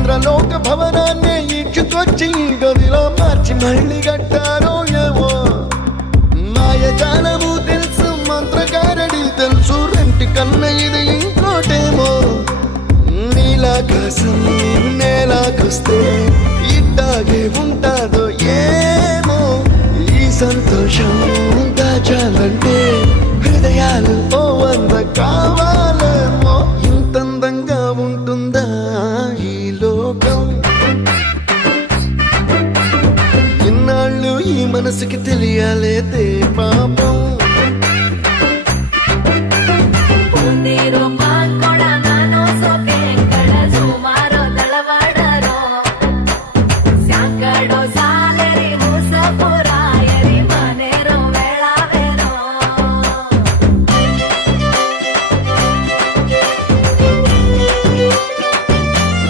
ఇంద్రలోక భవనాన్ని ఈడ్చుకొచ్చి గదిలో మార్చి మళ్ళీ కట్టారో ఏమో మాయజాలము తెలుసు మంత్రగారడి తెలుసు రెంటి కన్న ఇది ఇంకోటేమో నీలాకాశం నేలాకొస్తే ఇట్టాగే ఉంటాదో ఏమో ఈ సంతోషం దాచాలంటే హృదయాలు ఓ వంద కావాలేమో ఇంతందంగా ఉంటుందా ఈ లోకం ఇన్నాళ్ళు ఈ మనసుకి తెలియాలేదే పాపం